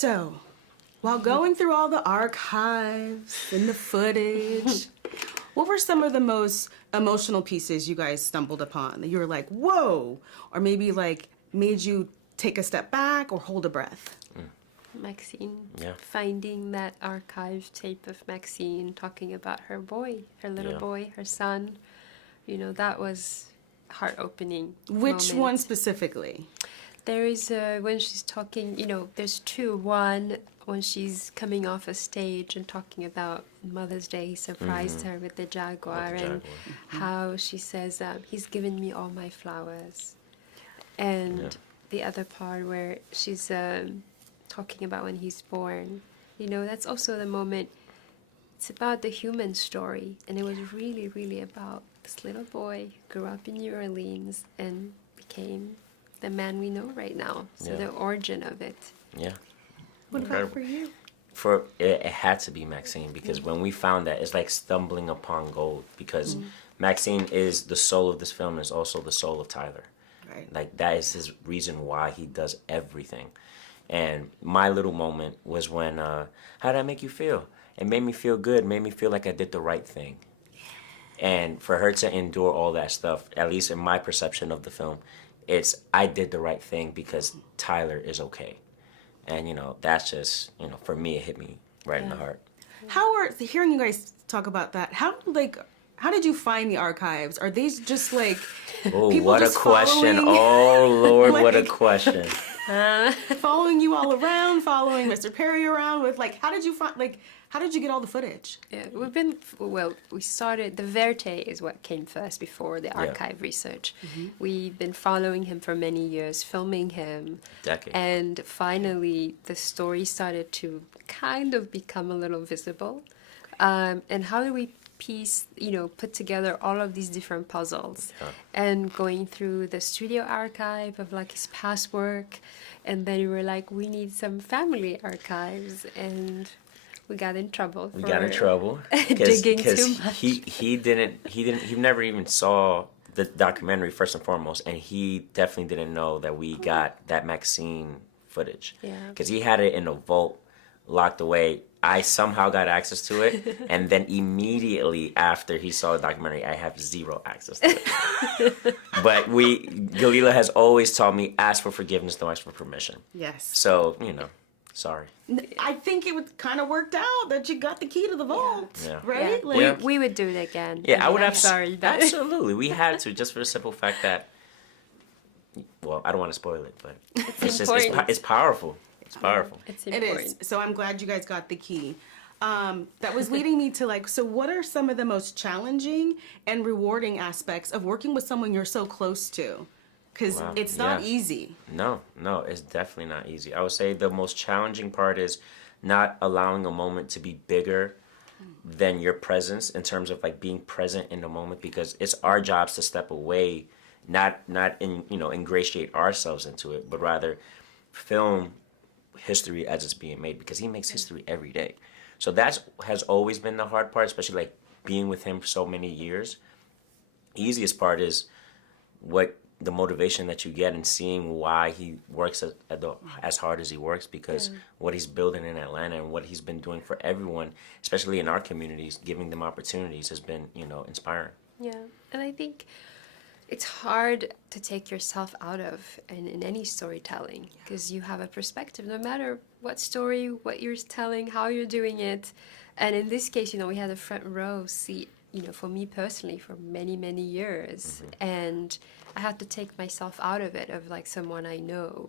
So, while going through all the archives and the footage, what were some of the most emotional pieces you guys stumbled upon that you were like, whoa, or maybe like made you take a step back or hold a breath? Maxine, Yeah. finding that archive tape of Maxine talking about her boy, her little boy, her son, you know, that was heart-opening. Which moment. one specifically? There is when she's talking, you know, there's two. One, when she's coming off a stage and talking about Mother's Day, he surprised her with the jaguar, and how she says, he's given me all my flowers. And the other part where she's talking about when he's born, you know, that's also the moment. It's about the human story, and it was really, really about this little boy who grew up in New Orleans and became the man we know right now. So the origin of it. Yeah. What about for you? For it had to be Maxine, because when we found that, it's like stumbling upon gold, because Maxine is the soul of this film, and is also the soul of Tyler. Right. Like, that is his reason why he does everything. And my little moment was when, how did that make you feel? It made me feel good, made me feel like I did the right thing. And for her to endure all that stuff, at least in my perception of the film, it's I did the right thing because Tyler is okay. And, you know, that's just, you know, for me, it hit me right in the heart. How are, hearing you guys talk about that, how did you find the archives? Are these just like Oh, people what a just question. following- Oh, Lord, what a Like- question. following you all around, following Mr. Perry around with like, how did you find, like, how did you get all the footage? Yeah, we started, the Verte is what came first before the archive research. We've been following him for many years, filming him. Decade. And finally, the story started to kind of become a little visible. And how do we put together all of these different puzzles? And going through the studio archive of like his past work. And then we were like, we need some family archives. And we got in trouble. We got in trouble digging too much. He never even saw the documentary first and foremost, and he definitely didn't know that we got that Maxine footage. Yeah. Because he had it in a vault, locked away. I somehow got access to it, and then immediately after he saw the documentary, I have zero access to it. But Gelila has always taught me, ask for forgiveness, don't ask for permission. Yes. So, you know, sorry. I think it would kind of worked out that you got the key to the vault, right? Yeah. Like, We would do it again. Yeah, I would have. Sorry, but Absolutely, we had to, just for the simple fact that. Well, I don't want to spoil it, but it's powerful. It's powerful. it's it important. is. So I'm glad you guys got the key. That was leading me to like, so what are some of the most challenging and rewarding aspects of working with someone you're so close to? Because it's not easy. No, it's definitely not easy. I would say the most challenging part is not allowing a moment to be bigger than your presence, in terms of like being present in the moment, because it's our jobs to step away, not ingratiate ourselves into it, but rather film history as it's being made, because he makes history every day. So that has always been the hard part, especially like being with him for so many years. Easiest part is what the motivation that you get and seeing why he works as hard as he works, because what he's building in Atlanta and what he's been doing for everyone, especially in our communities, giving them opportunities, has been, inspiring. Yeah, and I think it's hard to take yourself out of in any storytelling, because you have a perspective, no matter what story, what you're telling, how you're doing it. And in this case, we had a front row seat, for me personally, for many, many years. And I had to take myself out of it, of like someone I know,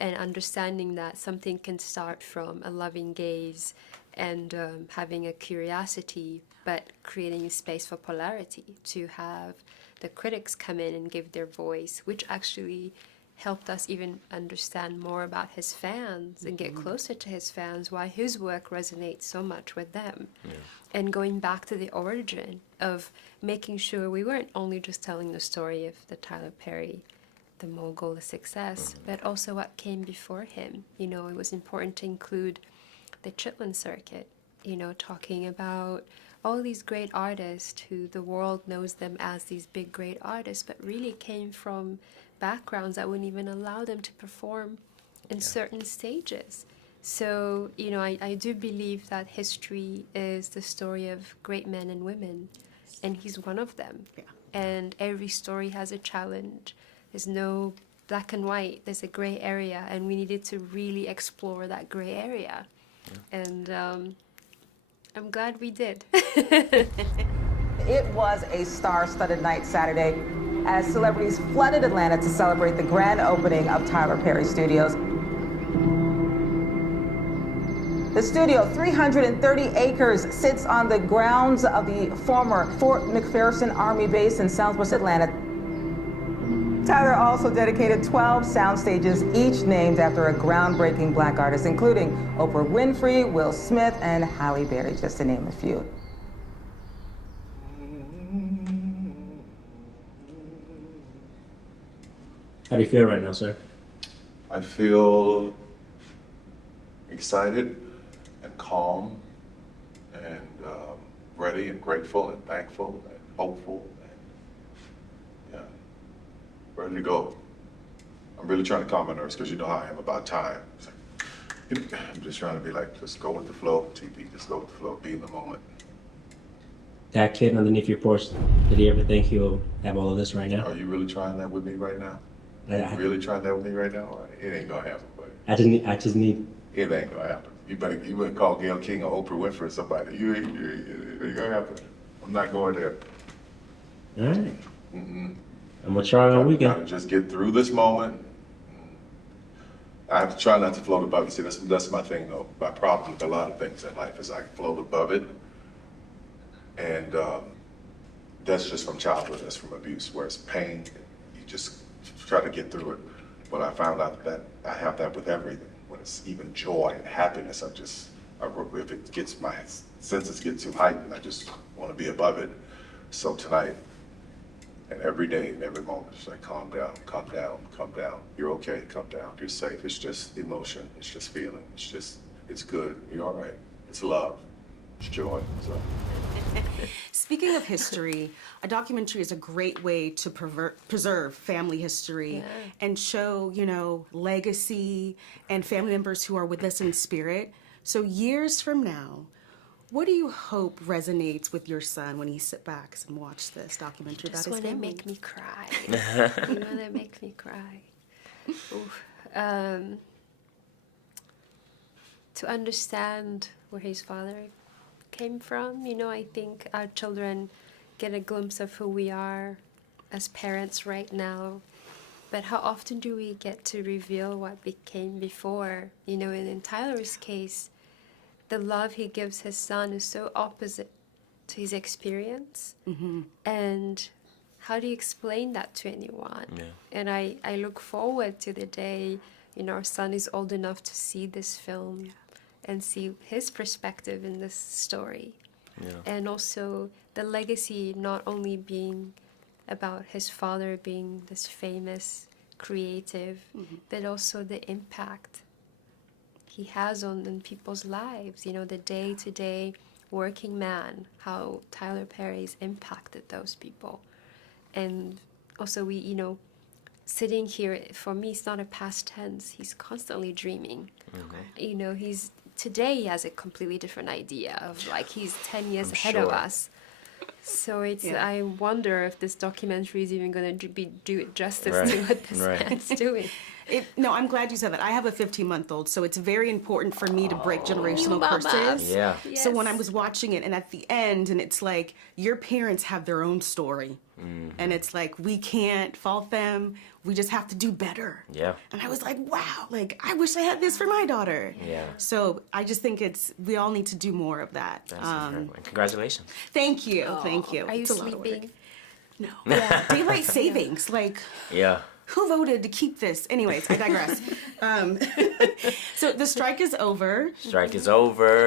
and understanding that something can start from a loving gaze and having a curiosity, but creating space for polarity, to have the critics come in and give their voice, which actually helped us even understand more about his fans and get closer to his fans, why his work resonates so much with them. Yeah. And going back to the origin of making sure we weren't only just telling the story of the Tyler Perry, the mogul, the success, but also what came before him. It was important to include the Chitlin circuit, talking about all these great artists who the world knows them as these big, great artists, but really came from backgrounds that wouldn't even allow them to perform in certain stages. So, I do believe that history is the story of great men and women, and he's one of them. Yeah. And every story has a challenge. There's no black and white, there's a gray area, and we needed to really explore that gray area. Yeah. And I'm glad we did. It was a star-studded night Saturday as celebrities flooded Atlanta to celebrate the grand opening of Tyler Perry Studios. The studio, 330 acres, sits on the grounds of the former Fort McPherson Army Base in Southwest Atlanta. Tyler also dedicated 12 sound stages, each named after a groundbreaking Black artist, including Oprah Winfrey, Will Smith, and Halle Berry, just to name a few. How do you feel right now, sir? I feel excited and calm and ready and grateful and thankful and hopeful and ready to go. I'm really trying to calm my nerves because you know how I am about time. I'm just trying to be like, just go with the flow, TP, just go with the flow, be in the moment. That kid underneath your porch, did he ever think he'll have all of this right now? Are you really trying that with me right now? I Really trying that with me right now? It ain't gonna happen, buddy. I just need. It ain't gonna happen. You better call Gayle King or Oprah Winfrey or somebody. It ain't gonna happen. I'm not going there. All right. I'm gonna try on weekend. Gotta just get through this moment. I have to try not to float above it. See, that's my thing though. My problem with a lot of things in life is I float above it, and that's just from childhood. That's from abuse, where it's pain. You just try to get through it. But I found out that I have that with everything. When it's even joy and happiness, if it gets, my senses get too heightened, I just want to be above it. So tonight, and every day, and every moment, it's like, calm down, calm down, calm down. You're okay, calm down, you're safe. It's just emotion, it's just feeling, it's good, you're all right. It's love, it's joy, so. Speaking of history, a documentary is a great way to preserve family history and show, legacy and family members who are with us in spirit. So years from now, what do you hope resonates with your son when he sits back and watches this documentary about his family? You want to make me cry. You want to make me cry. To understand where his father came from, I think our children get a glimpse of who we are as parents right now. But how often do we get to reveal what became before? In Tyler's case, the love he gives his son is so opposite to his experience. And how do you explain that to anyone? Yeah. And I look forward to the day, our son is old enough to see this film and see his perspective in this story. Yeah. And also the legacy not only being about his father being this famous creative, but also the impact he has on people's lives, the day-to-day working man, how Tyler Perry's impacted those people. And also we, sitting here, for me, it's not a past tense. He's constantly dreaming. Today he has a completely different idea of he's 10 years ahead of us. So I wonder if this documentary is even going to do justice to what this man's doing. No, I'm glad you said that. I have a 15-month-old, so it's very important for me to break generational curses. Yeah. Yes. So when I was watching it, and at the end, and it's like, your parents have their own story. And it's like, we can't fault them. We just have to do better. Yeah. And I was like, wow, I wish I had this for my daughter. Yeah. So I just think we all need to do more of that. That's congratulations. Thank you. Thank you. Are you sleeping? No. Yeah. Daylight savings. Yeah. Who voted to keep this? Anyways, I digress. So the strike is over. Strike is over.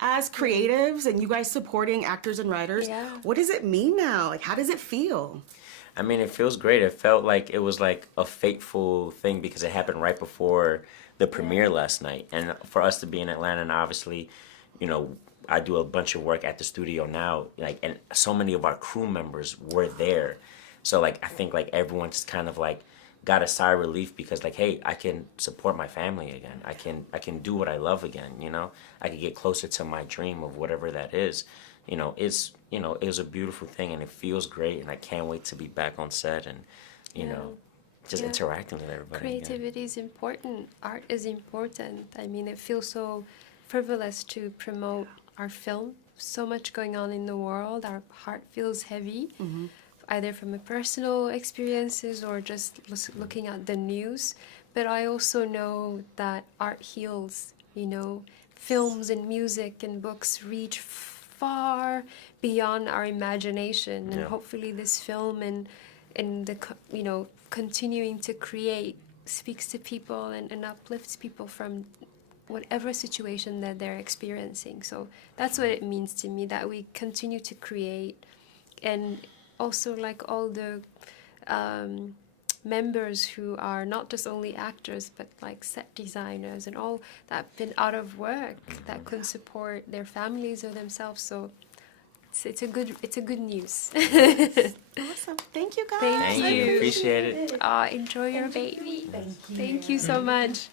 As creatives and you guys supporting actors and writers, what does it mean now? How does it feel? I mean, it feels great. It felt like it was like a fateful thing because it happened right before the premiere last night. And for us to be in Atlanta, and obviously, I do a bunch of work at the studio now, and so many of our crew members were there. So I think everyone's kind of got a sigh of relief because like, hey, I can support my family again. I can do what I love again, you know? I can get closer to my dream of whatever that is. You know, it was a beautiful thing and it feels great and I can't wait to be back on set and, you know, just interacting with everybody. Creativity is important. Art is important. I mean, it feels so frivolous to promote our film. So much going on in the world. Our heart feels heavy, either from a personal experiences or just looking at the news. But I also know that art heals. You know, films and music and books reach far beyond our imagination, and hopefully this film and the continuing to create speaks to people and uplifts people from whatever situation that they're experiencing. So that's what it means to me, that we continue to create, and also like all the members who are not just only actors but like set designers and all that have been out of work that couldn't support their families or themselves. So it's a good news. Awesome. Thank you guys. Thank you. Appreciate it. Enjoy your baby. Thank you so much.